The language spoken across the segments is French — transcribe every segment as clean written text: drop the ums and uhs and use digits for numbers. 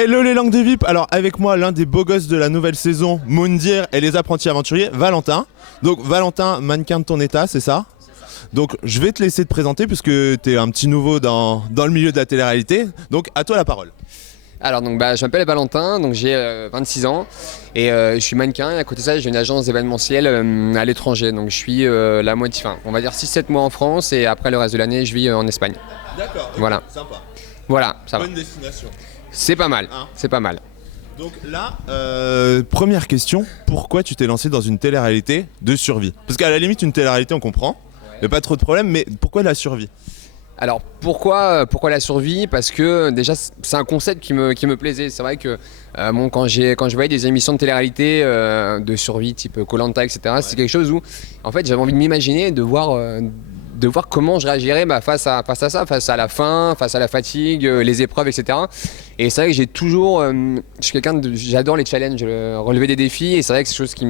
Hello les langues de VIP. Alors avec moi l'un des beaux gosses de la nouvelle saison, Moundir et les apprentis aventuriers, Valentin. Donc Valentin, mannequin de ton état, c'est ça? Donc je vais te laisser te présenter puisque tu es un petit nouveau dans le milieu de la télé-réalité. Donc à toi la parole. Alors donc je m'appelle Valentin, donc j'ai 26 ans et je suis mannequin et à côté de ça j'ai une agence événementielle à l'étranger. Donc je suis la moitié, enfin, on va dire 6-7 mois en France et après le reste de l'année je vis en Espagne. D'accord, okay, voilà. Sympa. Voilà, ça Bonne va. destination. C'est pas mal, Hein, c'est pas mal. donc là, première question, pourquoi tu t'es lancé dans une télé-réalité de survie? Parce qu'à la limite une télé-réalité on comprend, il n'y a pas trop de problème, mais pourquoi la survie? Alors pourquoi la survie? Parce que déjà c'est un concept qui me plaisait. C'est vrai que quand je voyais des émissions de télé-réalité de survie type koh etc., c'est quelque chose où en fait j'avais envie de m'imaginer, de voir comment je réagirais face à ça, face à la faim, face à la fatigue, les épreuves, etc. Et c'est vrai que j'ai toujours, je suis j'adore les challenges, relever des défis, et c'est vrai que c'est quelque chose qui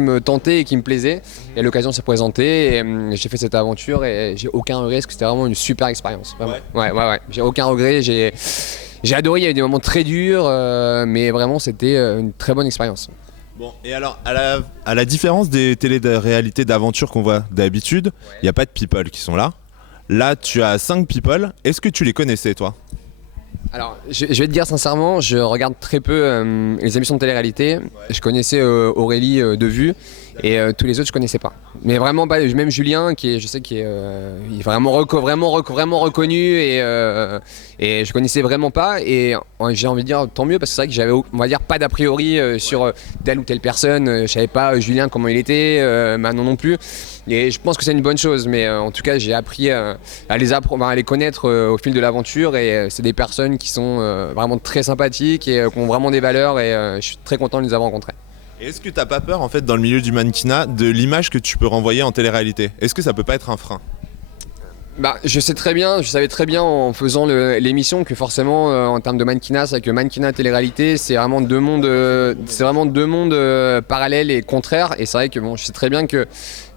me tentait et qui me plaisait. Et l'occasion s'est présentée, et j'ai fait cette aventure et j'ai aucun regret, parce que c'était vraiment une super expérience. Vraiment. Ouais. J'ai aucun regret, j'ai adoré, il y a eu des moments très durs, mais vraiment c'était une très bonne expérience. Bon, et alors, à la différence des télé-réalités d'aventure qu'on voit d'habitude, il n'y a pas de people qui sont là. Là, tu as 5 people. Est-ce que tu les connaissais, toi? Alors, je vais te dire sincèrement, je regarde très peu les émissions de télé-réalité. Je connaissais Aurélie de vue et tous les autres je connaissais pas. Mais vraiment pas, même Julien je sais qu'il est, il est vraiment reconnu et je connaissais vraiment pas. Et j'ai envie de dire tant mieux parce que c'est vrai que j'avais, on va dire, pas d'a priori sur telle ou telle personne. Je savais pas Julien comment il était, Manon non plus. Et je pense que c'est une bonne chose, mais en tout cas j'ai appris à les connaître au fil de l'aventure et c'est des personnes qui sont vraiment très sympathiques et qui ont vraiment des valeurs et je suis très content de les avoir rencontrées. Et est-ce que t'as pas peur, en fait, dans le milieu du mannequinat, de l'image que tu peux renvoyer en télé-réalité? Est-ce que ça peut pas être un frein? Je savais très bien en faisant l'émission que forcément en termes de mannequinat, c'est vrai que mannequinat et télé-réalité c'est vraiment deux mondes, parallèles et contraires, et c'est vrai que bon, je sais très bien que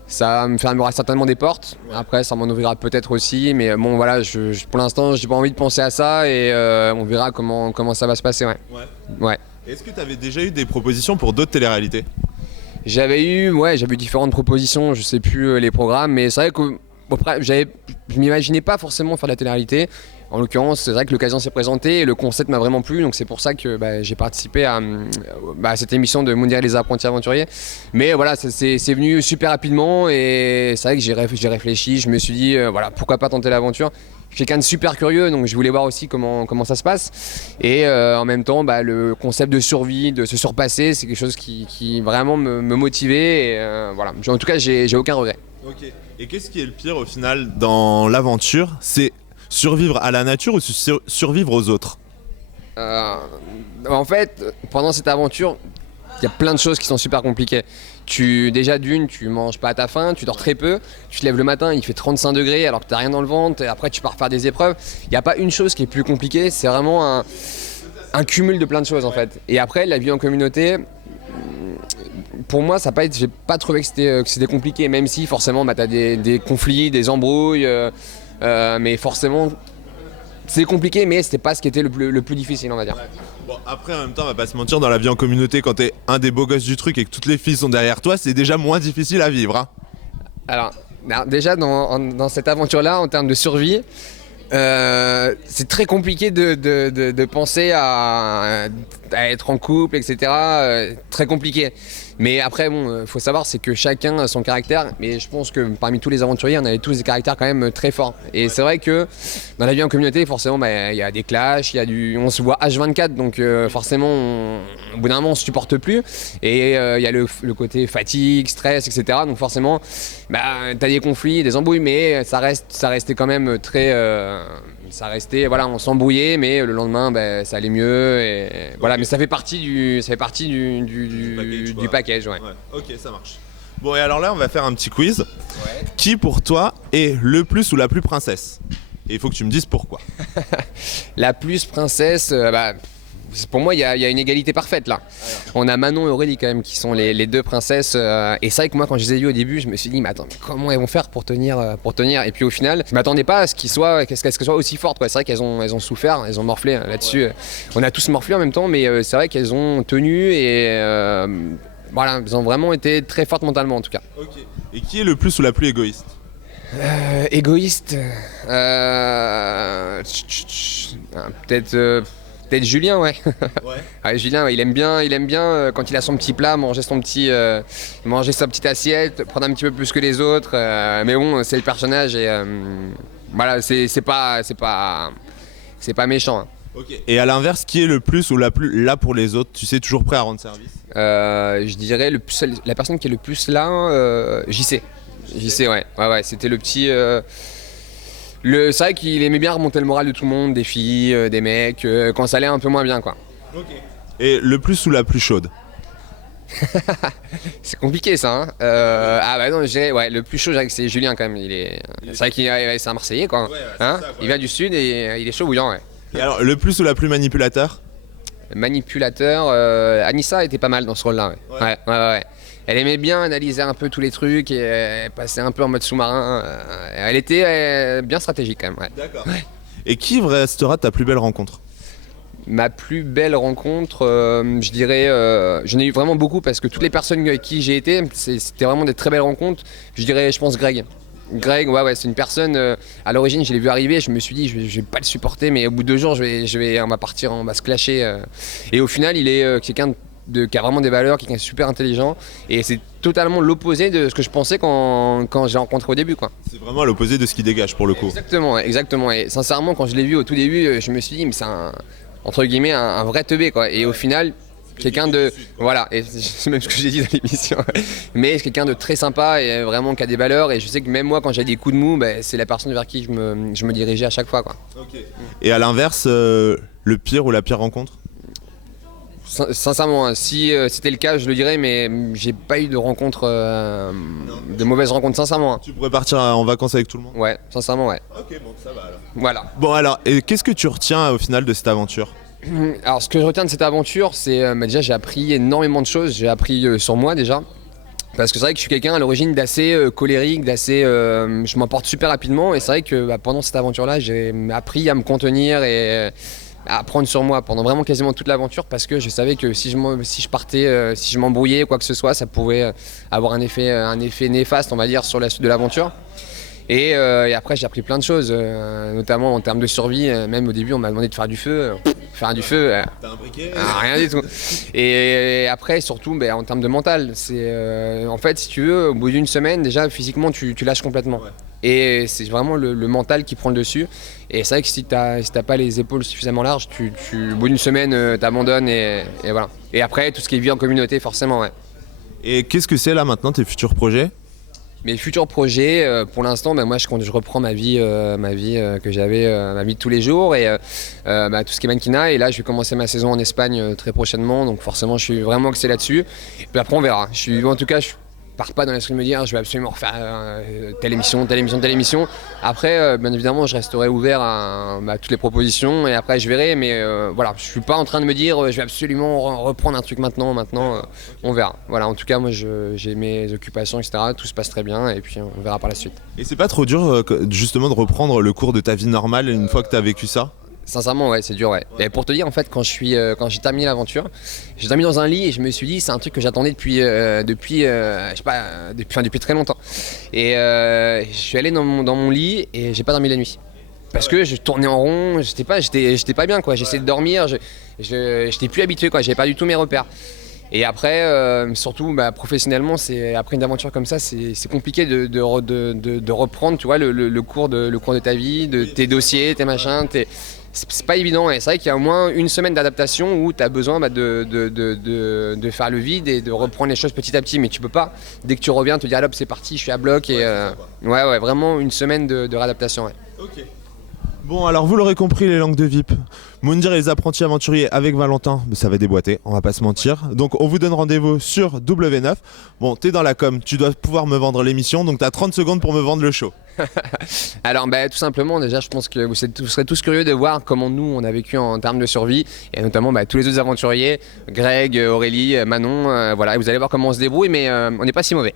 ça me fermera certainement des portes. Après, ça m'en ouvrira peut-être aussi, mais bon, voilà, pour l'instant, j'ai pas envie de penser à ça et on verra comment ça va se passer. Ouais. Est-ce que tu avais déjà eu des propositions pour d'autres téléréalités? J'avais eu différentes propositions, je sais plus les programmes, mais c'est vrai que je m'imaginais pas forcément faire de la télé-réalité. En l'occurrence, c'est vrai que l'occasion s'est présentée et le concept m'a vraiment plu, donc c'est pour ça que j'ai participé à cette émission de Moundir et les apprentis aventuriers. Mais voilà, c'est venu super rapidement et c'est vrai que j'ai réfléchi, je me suis dit voilà, pourquoi pas tenter l'aventure. Je suis quelqu'un de super curieux, donc je voulais voir aussi comment ça se passe. Et en même temps, le concept de survie, de se surpasser, c'est quelque chose qui vraiment me motivait. Et voilà. En tout cas, j'ai aucun regret. Ok. Et qu'est-ce qui est le pire au final dans l'aventure? C'est survivre à la nature ou survivre aux autres? En fait, pendant cette aventure, il y a plein de choses qui sont super compliquées. Déjà tu manges pas à ta faim, tu dors très peu, tu te lèves le matin, il fait 35 degrés alors que t'as rien dans le ventre, et après tu pars faire des épreuves. Il n'y a pas une chose qui est plus compliquée, c'est vraiment un cumul de plein de choses en fait. Et après, la vie en communauté, pour moi, j'ai pas trouvé que c'était compliqué, même si forcément t'as des conflits, des embrouilles, mais forcément c'est compliqué, mais c'était pas ce qui était le plus difficile, on va dire. Bon, après, en même temps, on va pas se mentir, dans la vie en communauté, quand t'es un des beaux gosses du truc et que toutes les filles sont derrière toi, c'est déjà moins difficile à vivre. Hein. Alors, déjà, dans cette aventure-là, en termes de survie, c'est très compliqué de penser à être en couple, etc. Très compliqué. Mais après, bon, faut savoir, c'est que chacun a son caractère. Mais je pense que parmi tous les aventuriers, on avait tous des caractères quand même très forts. Et c'est vrai que dans la vie en communauté, forcément, il y a des clashs, on se voit H24, donc forcément, au bout d'un moment, on se supporte plus. Et il y a le côté fatigue, stress, etc. Donc forcément, t'as des conflits, des embrouilles, mais ça restait quand même très. Voilà, on s'embrouillait, mais le lendemain, ça allait mieux. Et voilà, mais ça fait partie du package, ouais. Ok, ça marche. Bon, et alors là, on va faire un petit quiz. Ouais. Qui, pour toi, est le plus ou la plus princesse? Et il faut que tu me dises pourquoi. La plus princesse, pour moi, il y a une égalité parfaite là. On a Manon et Aurélie quand même qui sont les deux princesses. Et c'est vrai que moi, quand je les ai vues au début, je me suis dit, mais attends, mais comment elles vont faire pour tenir, Et puis au final, je m'attendais pas à ce qu'elles soient aussi fortes, quoi. C'est vrai qu'elles ont souffert, elles ont morflé là-dessus. On a tous morflé en même temps, mais c'est vrai qu'elles ont tenu et voilà, elles ont vraiment été très fortes mentalement en tout cas. Ok. Et qui est le plus ou la plus égoïste? Égoïste, peut-être Julien, ouais. Ouais, Julien, ouais, il aime bien quand il a son petit plat, manger sa petite assiette, prendre un petit peu plus que les autres. Mais bon, c'est le personnage et voilà, c'est pas méchant. Hein. Ok. Et à l'inverse, qui est le plus ou la plus là pour les autres? Tu sais, toujours prêt à rendre service? Je dirais la personne qui est le plus là, JC. JC, ouais, c'était le petit. C'est vrai qu'il aimait bien remonter le moral de tout le monde, des filles, des mecs, quand ça allait un peu moins bien, quoi. Ok. Et le plus ou la plus chaude? C'est compliqué ça. Hein. Non, je dirais, ouais, le plus chaud, c'est Julien quand même. C'est vrai c'est un Marseillais, quoi. Ouais, hein ça, quoi. Il vient du sud et il est chaud bouillant, ouais. Et alors, le plus ou la plus manipulateur? Manipulateur, Anissa était pas mal dans ce rôle-là, ouais. Ouais. Elle aimait bien analyser un peu tous les trucs et passer un peu en mode sous-marin. Elle était bien stratégique quand même. Ouais. D'accord. Ouais. Et qui restera ta plus belle rencontre? Ma plus belle rencontre, je dirais, j'en ai eu vraiment beaucoup parce que toutes les personnes avec qui j'ai été, c'était vraiment des très belles rencontres. Je dirais, je pense Greg. Greg, ouais, c'est une personne, à l'origine je l'ai vu arriver, je me suis dit je vais pas le supporter, mais au bout de 2 jours on va partir, on va se clasher. Et au final il est quelqu'un qui a vraiment des valeurs, quelqu'un de super intelligent, et c'est totalement l'opposé de ce que je pensais quand j'ai rencontré au début, quoi. C'est vraiment l'opposé de ce qui dégage pour le coup. Exactement, et sincèrement quand je l'ai vu au tout début, je me suis dit mais c'est entre guillemets un vrai teubé, quoi, et au final quelqu'un de... Voilà, et c'est même ce que j'ai dit dans l'émission. Mais c'est quelqu'un de très sympa et vraiment qui a des valeurs. Et je sais que même moi, quand j'ai des coups de mou, c'est la personne vers qui je me dirigeais à chaque fois, quoi. Okay. Et à l'inverse, le pire ou la pire rencontre? Sincèrement, si c'était le cas, je le dirais, mais j'ai pas eu de rencontre, de mauvaises rencontres, sincèrement. Hein. Tu pourrais partir en vacances avec tout le monde? Ouais, sincèrement, ouais. Ok, bon, ça va alors. Voilà. Bon alors, et qu'est-ce que tu retiens au final de cette aventure? Alors ce que je retiens de cette aventure, c'est déjà j'ai appris énormément de choses. J'ai appris sur moi déjà. Parce que c'est vrai que je suis quelqu'un à l'origine d'assez colérique, je m'emporte super rapidement. Et c'est vrai que pendant cette aventure-là, j'ai appris à me contenir et à prendre sur moi pendant vraiment quasiment toute l'aventure. Parce que je savais que si je partais, si je m'embrouillais, quoi que ce soit, ça pouvait avoir un effet néfaste, on va dire, sur la suite de l'aventure. Et après j'ai appris plein de choses, notamment en termes de survie. Même au début on m'a demandé de faire du feu. T'as un briquet? Rien du tout. Et après surtout en termes de mental, c'est en fait si tu veux, au bout d'une semaine déjà physiquement tu lâches complètement. Ouais. Et c'est vraiment le mental qui prend le dessus. Et c'est vrai que si t'as pas les épaules suffisamment larges, au bout d'une semaine t'abandonnes et voilà. Et après tout ce qui est vie en communauté forcément, ouais. Et qu'est-ce que c'est là maintenant tes futurs projets? Mes futurs projets, pour l'instant, moi je reprends ma vie que j'avais, ma vie de tous les jours et tout ce qui est mannequinat. Et là, je vais commencer ma saison en Espagne très prochainement, donc forcément, je suis vraiment axé là-dessus. Puis après, on verra. Je pars pas dans l'esprit de me dire je vais absolument refaire telle émission. Après, bien évidemment, je resterai ouvert à toutes les propositions et après je verrai. Mais voilà, je suis pas en train de me dire je vais absolument reprendre un truc maintenant. On verra. Voilà, en tout cas, moi j'ai mes occupations, etc. Tout se passe très bien et puis on verra par la suite. Et c'est pas trop dur justement de reprendre le cours de ta vie normale une fois que t'as vécu ça? Sincèrement, ouais, c'est dur, ouais. Et pour te dire, en fait, quand j'ai terminé l'aventure, j'ai dormi dans un lit et je me suis dit, c'est un truc que j'attendais depuis très longtemps. Et je suis allé dans mon lit et j'ai pas dormi la nuit. Parce que je tournais en rond, j'étais pas bien, quoi. J'essayais de dormir, j'étais plus habitué, quoi. J'avais pas du tout mes repères. Et après, surtout professionnellement, après une aventure comme ça, c'est compliqué de reprendre, tu vois, le cours de ta vie, de tes dossiers, tes machins. C'est pas évident, et c'est vrai qu'il y a au moins une semaine d'adaptation où tu as besoin de faire le vide et de reprendre les choses petit à petit, mais tu peux pas, dès que tu reviens, te dire allez hop c'est parti, je suis à bloc, et ouais, vraiment une semaine de réadaptation. Ouais. Ok. Bon, alors vous l'aurez compris, les langues de VIP. Moundir et les apprentis aventuriers avec Valentin, ça va déboîter, on va pas se mentir. Donc on vous donne rendez-vous sur W9. Bon, t'es dans la com, tu dois pouvoir me vendre l'émission, donc t'as 30 secondes pour me vendre le show. Alors tout simplement, déjà je pense que vous serez tous curieux de voir comment nous on a vécu en termes de survie, et notamment tous les autres aventuriers, Greg, Aurélie, Manon, voilà, et vous allez voir comment on se débrouille, mais on n'est pas si mauvais.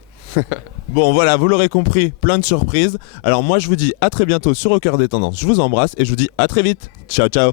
Bon voilà, vous l'aurez compris, plein de surprises. Alors moi je vous dis à très bientôt sur Au Cœur des Tendances, je vous embrasse et je vous dis à très vite. Ciao ciao.